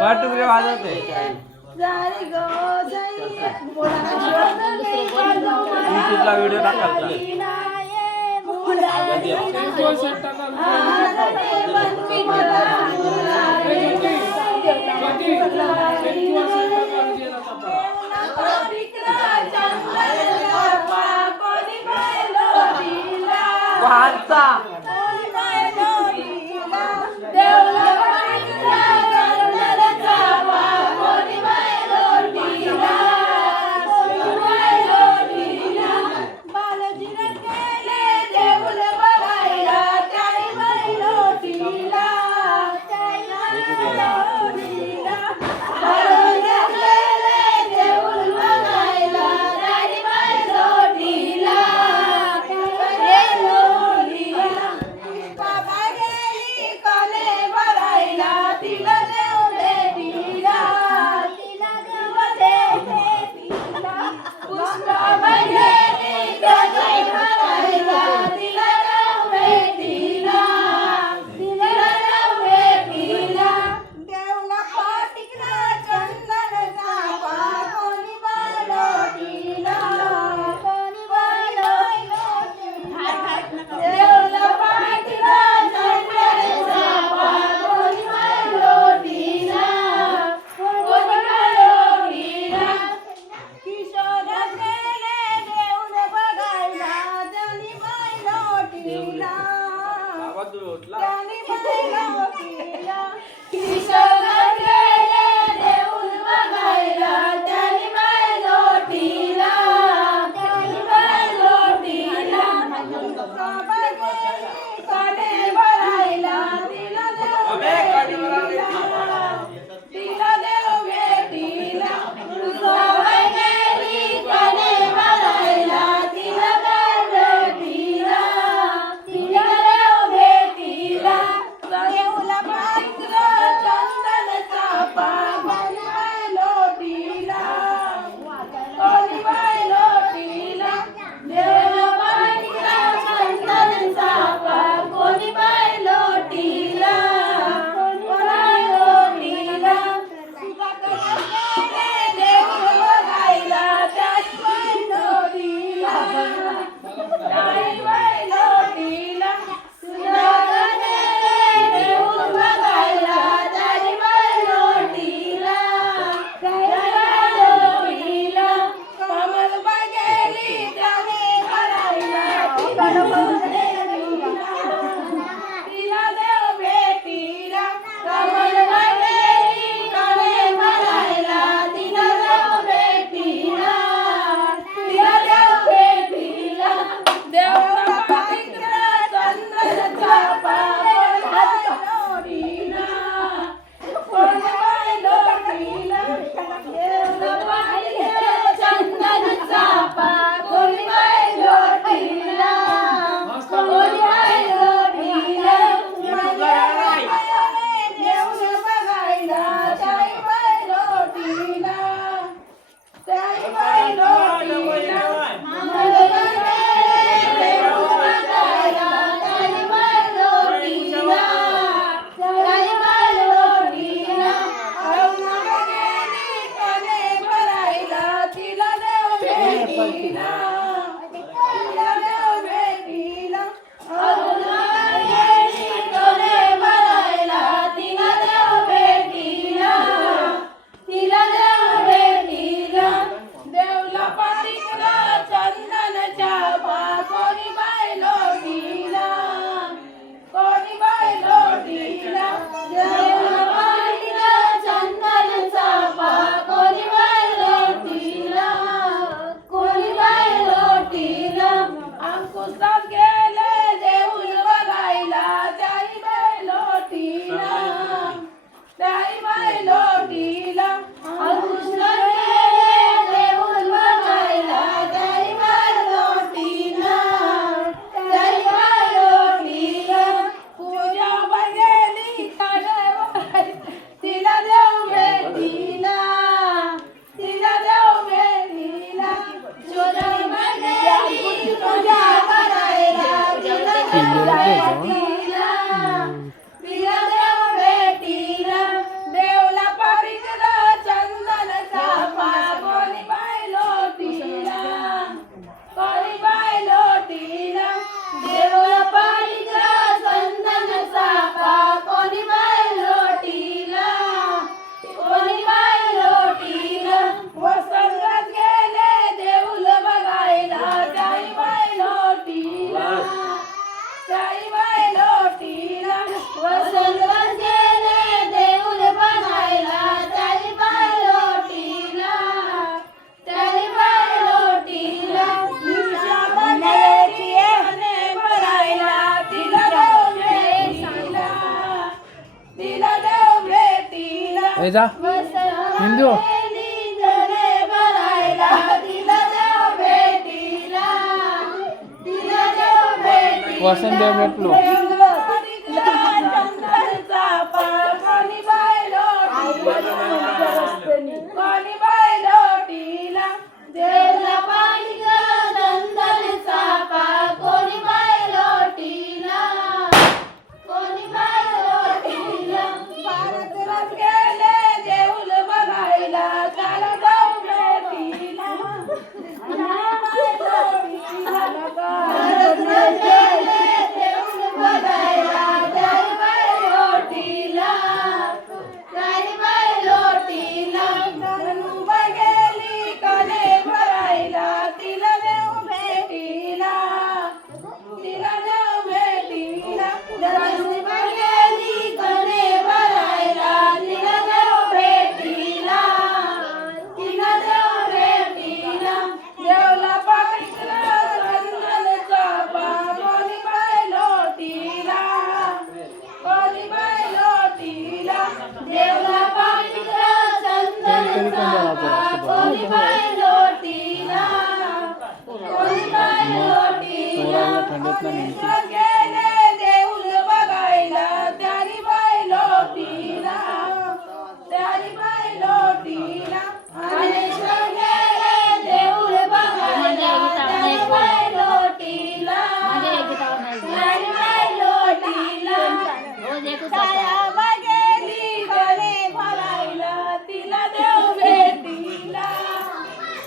Patukale वाजवते यूट्यूबला video टाकायचा वाचा देवला कोणी बाई लोटीला वसंत गेले देऊल बघायला ताई बाई लोटीला ताई बाई लोटीला वसंत गेले देऊल बघायला ताई बाई लोटीला ताई बाई लोटीला निशा बघायची आणि भरायला तिला देव भेटीला तिला देव भेटीला ए जा हिंदू वसंत देव भेटलो कोणी बाय लोटीला देवला पाणी दंदल चापा कोणी बाय लोटीला कोणी बाय लोटीला भारत गेले देऊल बघायला त्याला जाऊ भेटीला भारत गेले देऊल बघायला त्याला बाय लोटीला त्याला बाय लोटीला धनु बघेली कने भरायला तिला देऊ भेटीला तिला देऊ भेटीला धनु बघेली कने भरायला तिला देऊ भेटीला तिला देऊ भेटीला देवला पाकिटला चंदन चापा कोणी बाय लोटीला कोणी बाय लोटीला देवला पाकिटला चंदन चापा कोणी बाय लोटीला कोणी बाय लोटीला गेले देऊल बघायला त्यारी बाय लोटीला त्यारी बाय लोटीला अनेश्वर गेले देऊल बघायला त्यारी बाय लोटीला त्यारी बाय लोटीला छाया बघेली गणे भरायला तिला देव भेटीला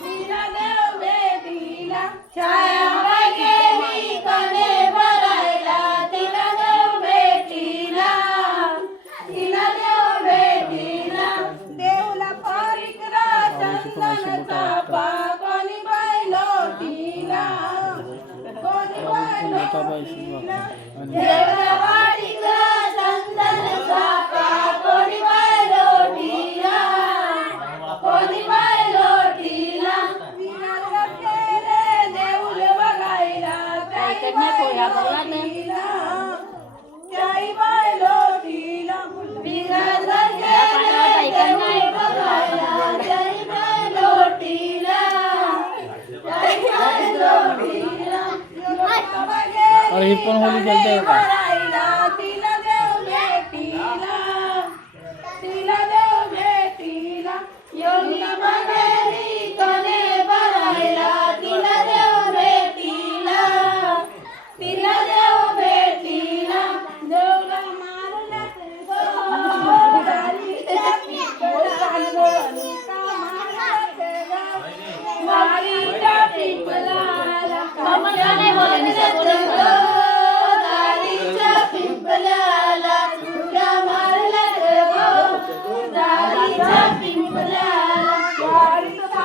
तिला देव भेटीला छाया बघेली गणे भरायला तिला देव भेटीला तिला देव भेटीला देवला परिक्रा चंदन चापा कोणी बाय लोटीला कोणी बाय लोटीला देवला परिक्रा चंदन चापा कोणी बाय लोटीला कोणी बाय लोटीला गेले देऊल बघायला ताई बाय लोटीला ताई बाय लोटीला बिघडलं गेले देऊल बघायला ताई बाय लोटीला ताई बाय लोटीला अरे ही पण होली खेळते का तिला देव भेटीला तिला देव भेटीला योगी बघेली कने भरायला तिला देव भेटीला तिला देव भेटीला देवला मारला वारीच्या पिंपलाला दारीच्या पिंपलाला चुरा मारला दारीच्या पिंपलाला वारीचा